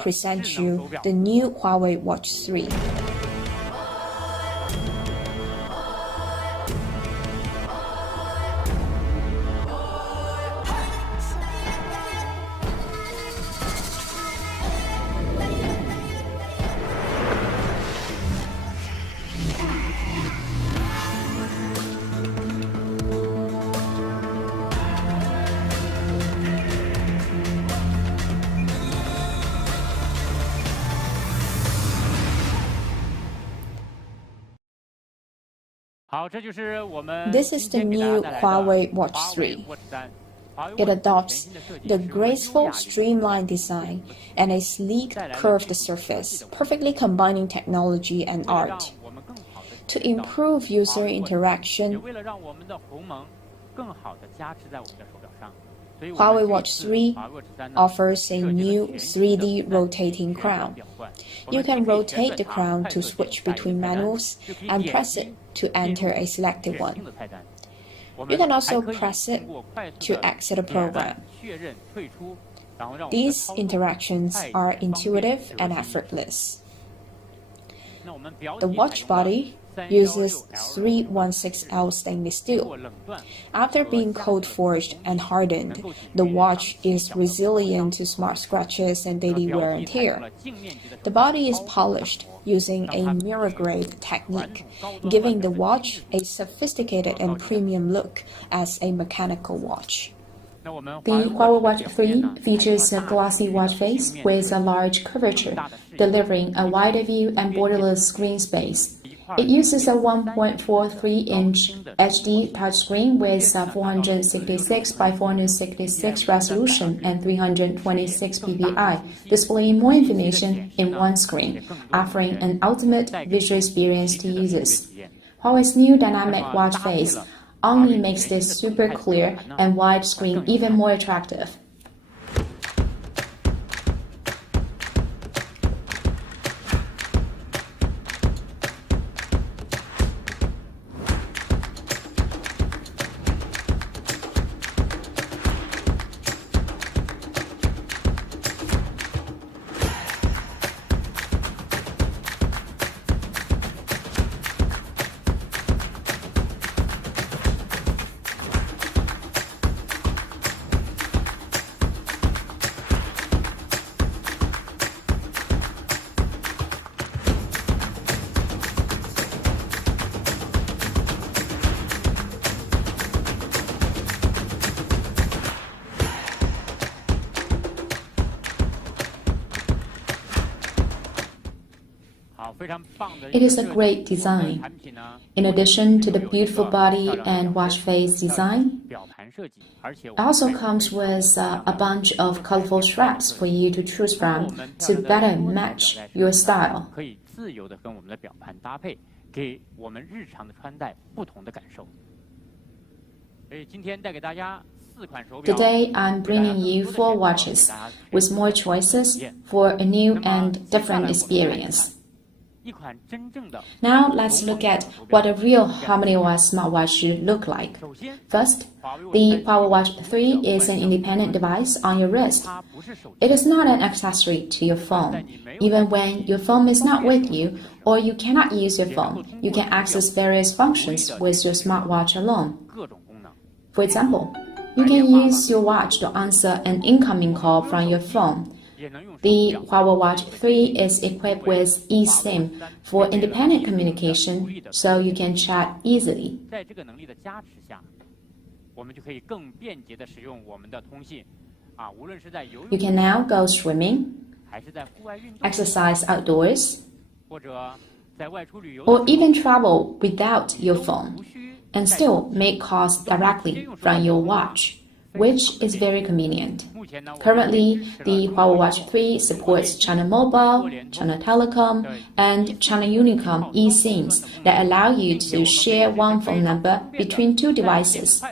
present you the new Huawei Watch 3. This is the new Huawei Watch 3. It adopts the graceful, streamlined design and a sleek, curved surface, perfectly combining technology and art. To improve user interaction, Huawei Watch 3 offers a new 3D rotating crown. You can rotate the crown to switch between manuals and press it to enter a selected one. You can also press it to exit a program. These interactions are intuitive and effortless. The watch body uses 316L stainless steel. After being cold forged and hardened, the watch is resilient to smart scratches and daily wear and tear. The body is polished using a mirror-grade technique, giving the watch a sophisticated and premium look as a mechanical watch. The Huawei Watch 3 features a glossy watch face with a large curvature, delivering a wider view and borderless screen space. It uses a 1.43-inch HD touchscreen with a 466 by 466 resolution and 326 ppi, displaying more information in one screen, offering an ultimate visual experience to users. Huawei's new dynamic watch face only makes this super clear and wide screen even more attractive. It is a great design. In addition to the beautiful body and watch face design, it also comes with a bunch of colorful straps for you to choose from to better match your style. Today, I'm bringing you 4 watches with more choices for a new and different experience. Now let's look at what a real HarmonyOS smartwatch should look like. First, the Huawei Watch 3 is an independent device on your wrist. It is not an accessory to your phone. Even when your phone is not with you or you cannot use your phone, you can access various functions with your smartwatch alone. For example, you can use your watch to answer an incoming call from your phone. The Huawei Watch 3 is equipped with eSIM for independent communication, so you can chat easily. You can now go swimming, exercise outdoors, or even travel without your phone, and still make calls directly from your watch, which is very convenient. Currently, the Huawei Watch 3 supports China Mobile, China Telecom, and China Unicom eSIMs that allow you to share one phone number between 2 devices.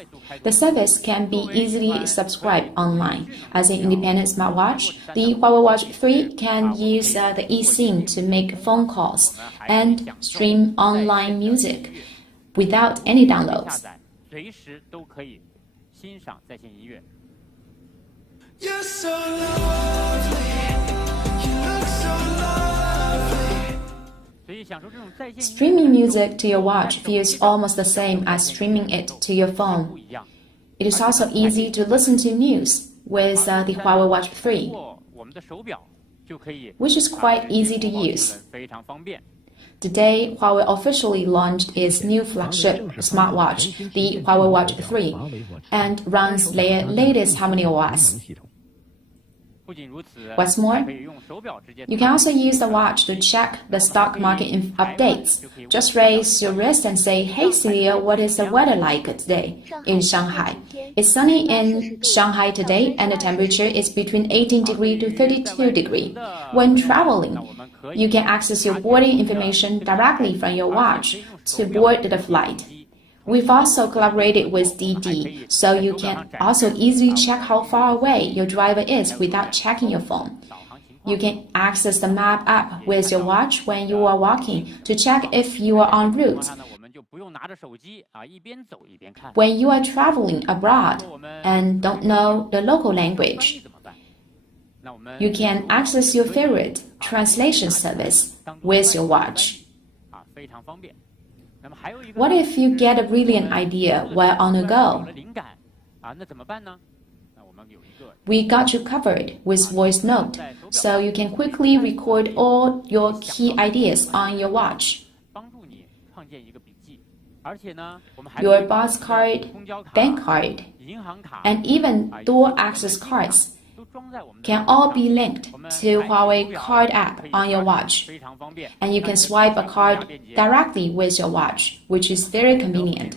The service can be easily subscribed online. As an independent smartwatch, the Huawei Watch 3 can use the eSIM to make phone calls and stream online music without any downloads. You're so lovely. Streaming music to your watch feels almost the same as streaming it to your phone. It is also easy to listen to news with the Huawei Watch 3, which is quite easy to use. Today, Huawei officially launched its new flagship smartwatch, the Huawei Watch 3, and runs their latest Harmony OS. What's more, you can also use the watch to check the stock market updates. Just raise your wrist and say, "Hey Celia, what is the weather like today in Shanghai?" It's sunny in Shanghai today, and the temperature is between 18 degrees to 32 degrees. When traveling, you can access your boarding information directly from your watch to board the flight. We've also collaborated with DiDi, so you can also easily check how far away your driver is without checking your phone. You can access the map app with your watch when you are walking to check if you are en route. When you are traveling abroad and don't know the local language, you can access your favorite translation service with your watch. What if you get a brilliant idea while on the go? We got you covered with voice note, so you can quickly record all your key ideas on your watch. Your bus card, bank card, and even door access cards can all be linked to Huawei Card app on your watch, and you can swipe a card directly with your watch, which is very convenient.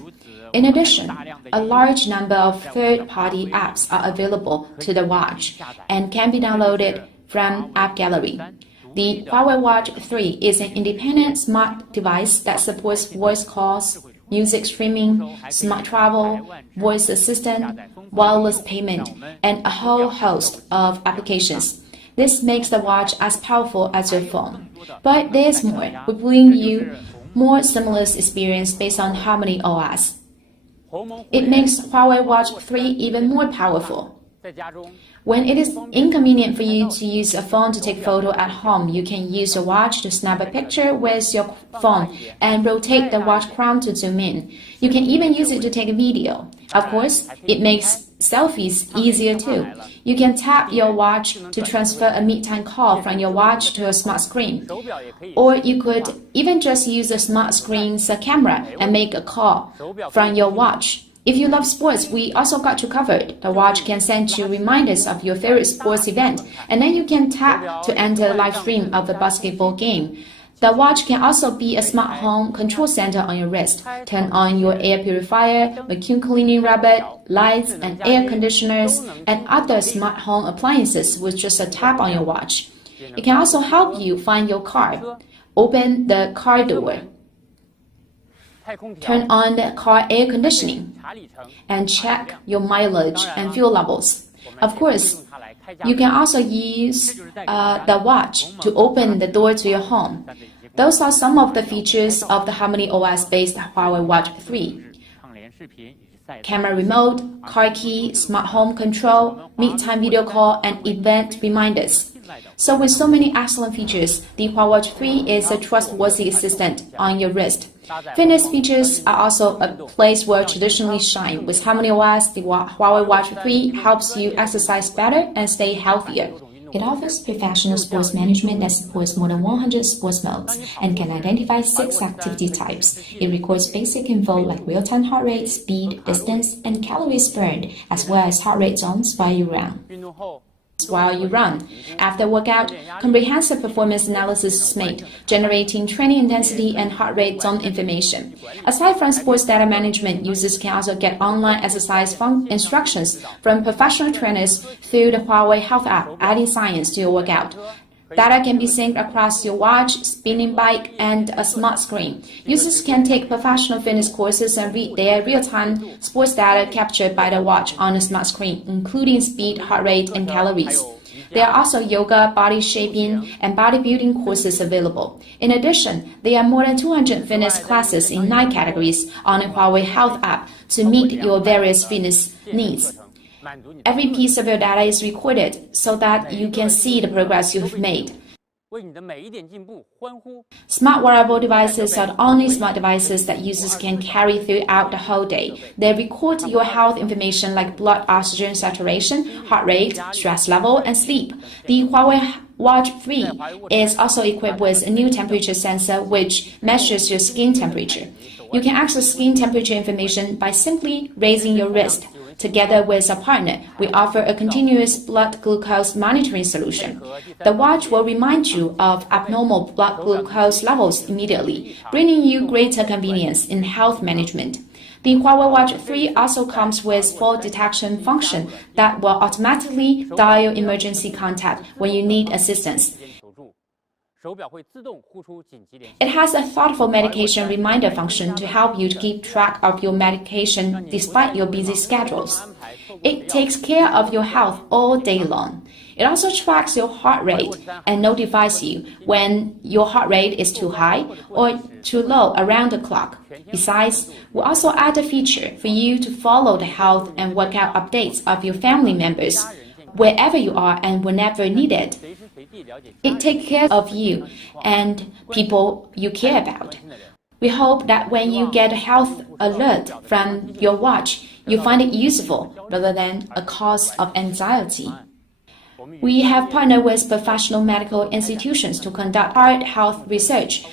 In addition, a large number of third-party apps are available to the watch and can be downloaded from App Gallery. The Huawei Watch 3 is an independent smart device that supports voice calls, music streaming, smart travel, voice assistant, wireless payment, and a whole host of applications. This makes the watch as powerful as your phone. But there's more. We bring you more seamless experience based on Harmony OS. It makes Huawei Watch 3 even more powerful. When it is inconvenient for you to use a phone to take photo at home, you can use your watch to snap a picture with your phone and rotate the watch crown to zoom in. You can even use it to take a video. Of course, it makes selfies easier too. You can tap your watch to transfer a mid-time call from your watch to a smart screen. Or you could even just use the smart screen's camera and make a call from your watch. If you love sports, we also got you covered. The watch can send you reminders of your favorite sports event, and then you can tap to enter the live stream of a basketball game. The watch can also be a smart home control center on your wrist. Turn on your air purifier, vacuum cleaning robot, lights, and air conditioners, and other smart home appliances with just a tap on your watch. It can also help you find your car. Open the car door. Turn on the car air conditioning and check your mileage and fuel levels. Of course, you can also use the watch to open the door to your home. Those are some of the features of the Harmony OS-based Huawei Watch 3. Camera remote, car key, smart home control, mid-time video call, and event reminders. So with so many excellent features, the Huawei Watch 3 is a trustworthy assistant on your wrist. Fitness features are also a place where traditionally shine. With Harmony OS, the Huawei Watch 3 helps you exercise better and stay healthier. It offers professional sports management that supports more than 100 sports modes and can identify 6 activity types. It records basic info like real-time heart rate, speed, distance, and calories burned, as well as heart rate zones while you run. After workout, comprehensive performance analysis is made, generating training intensity and heart rate zone information. Aside from sports data management, users can also get online exercise instructions from professional trainers through the Huawei Health app, adding science to your workout. Data can be synced across your watch, spinning bike, and a smart screen. Users can take professional fitness courses and read their real-time sports data captured by the watch on a smart screen, including speed, heart rate, and calories. There are also yoga, body shaping, and bodybuilding courses available. In addition, there are more than 200 fitness classes in 9 categories on the Huawei Health app to meet your various fitness needs. Every piece of your data is recorded so that you can see the progress you've made. Smart wearable devices are the only smart devices that users can carry throughout the whole day. They record your health information like blood oxygen saturation, heart rate, stress level, and sleep. The Huawei Watch 3 is also equipped with a new temperature sensor which measures your skin temperature. You can access skin temperature information by simply raising your wrist. Together with a partner, we offer a continuous blood glucose monitoring solution. The watch will remind you of abnormal blood glucose levels immediately, bringing you greater convenience in health management. The Huawei Watch 3 also comes with fall detection function that will automatically dial emergency contact when you need assistance. It has a thoughtful medication reminder function to help you to keep track of your medication despite your busy schedules. It takes care of your health all day long. It also tracks your heart rate and notifies you when your heart rate is too high or too low around the clock. Besides, we also add a feature for you to follow the health and workout updates of your family members wherever you are and whenever needed. It takes care of you and people you care about. We hope that when you get a health alert from your watch, you find it useful rather than a cause of anxiety. We have partnered with professional medical institutions to conduct heart health research.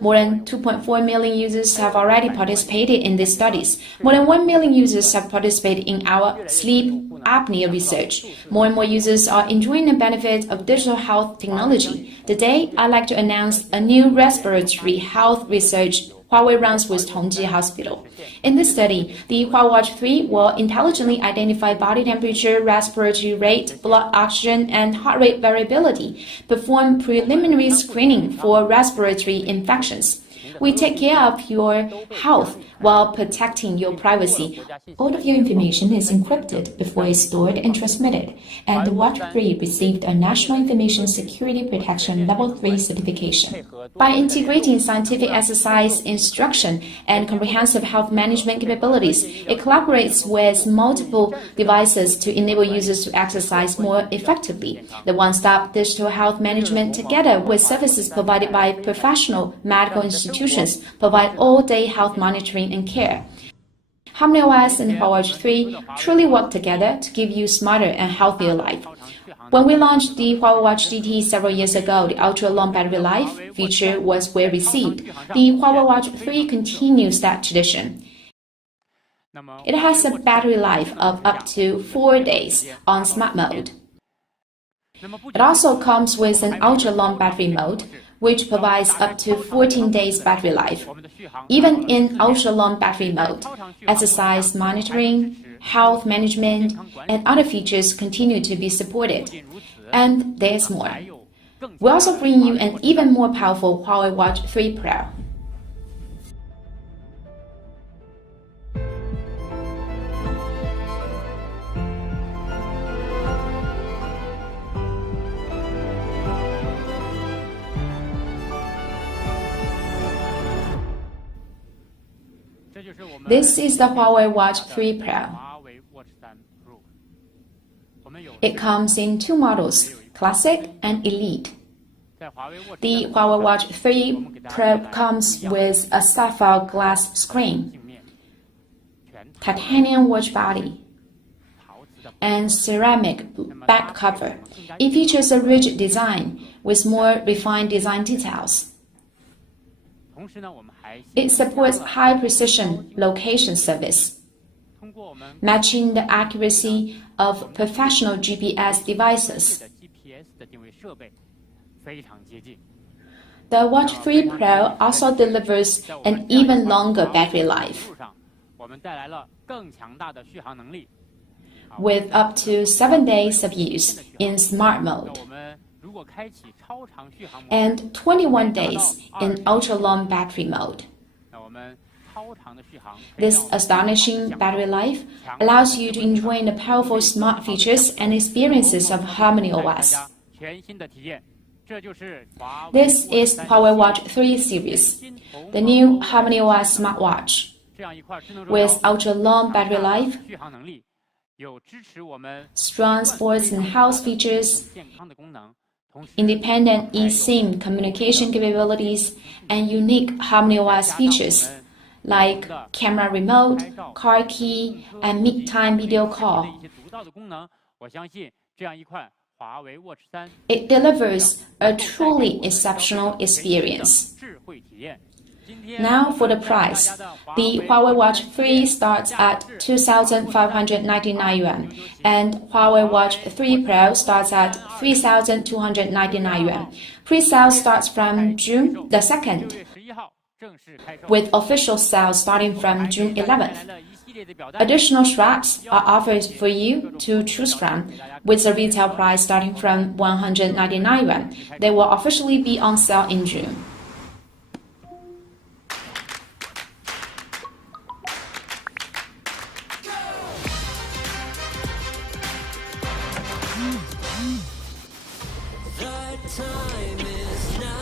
More than 2.4 million users have already participated in these studies. More than 1 million users have participated in our sleep apnea research. More and more users are enjoying the benefit of digital health technology. Today, I'd like to announce a new respiratory health research Huawei runs with Tongji Hospital. In this study, the Huawei Watch 3 will intelligently identify body temperature, respiratory rate, blood oxygen, and heart rate variability, perform preliminary screening for respiratory infections. We take care of your health while protecting your privacy. All of your information is encrypted before it's stored and transmitted, and the Watch 3 received a National Information Security Protection Level 3 certification. By integrating scientific exercise instruction and comprehensive health management capabilities, it collaborates with multiple devices to enable users to exercise more effectively. The one-stop digital health management, together with services provided by professional medical institutions, provide all-day health monitoring and care. HarmonyOS and Huawei Watch 3 truly work together to give you smarter and healthier life. When we launched the Huawei Watch GT several years ago, the ultra-long battery life feature was well received. The Huawei Watch 3 continues that tradition. It has a battery life of up to 4 days on smart mode. It also comes with an ultra-long battery mode, which provides up to 14 days battery life. Even in ultra-long battery mode, exercise monitoring, health management, and other features continue to be supported. And there's more. We also bring you an even more powerful Huawei Watch 3 Pro. This is the Huawei Watch 3 Pro. It comes in two models, Classic and Elite. The Huawei Watch 3 Pro comes with a sapphire glass screen, titanium watch body, and ceramic back cover. It features a rigid design with more refined design details. It supports high-precision location service, matching the accuracy of professional GPS devices. The Watch 3 Pro also delivers an even longer battery life, with up to 7 days of use in smart mode and 21 days in ultra-long battery mode. This astonishing battery life allows you to enjoy the powerful smart features and experiences of HarmonyOS. This is Huawei Watch 3 series, the new HarmonyOS smartwatch. With ultra-long battery life, strong sports and health features, independent eSIM communication capabilities, and unique HarmonyOS features like camera remote, car key, and mid-time video call. It delivers a truly exceptional experience. Now for the price. The Huawei Watch 3 starts at 2,599 yuan, and Huawei Watch 3 Pro starts at 3,299 yuan. Pre-sale starts from June the 2nd, with official sales starting from June 11th. Additional straps are offered for you to choose from, with the retail price starting from 199 yuan. They will officially be on sale in June. Time is now.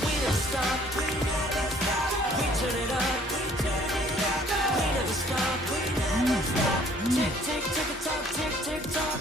We never stop. We never stop. We turn it up. We turn it up. We never stop. We never stop. Tick tick tick tock. Tick tick tock.